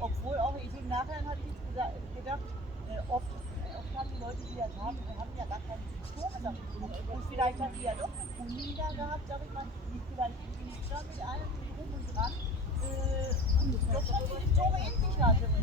Obwohl auch ich im Nachhinein hatte ich jetzt gedacht, oft haben die Leute, die das haben ja gar keine Symptome damit. Und vielleicht hat die ja doch eine Kundin da gehabt, sag ich mal, die vielleicht im Winter mit einem rum und dran doch schon die Symptome in sich hatte.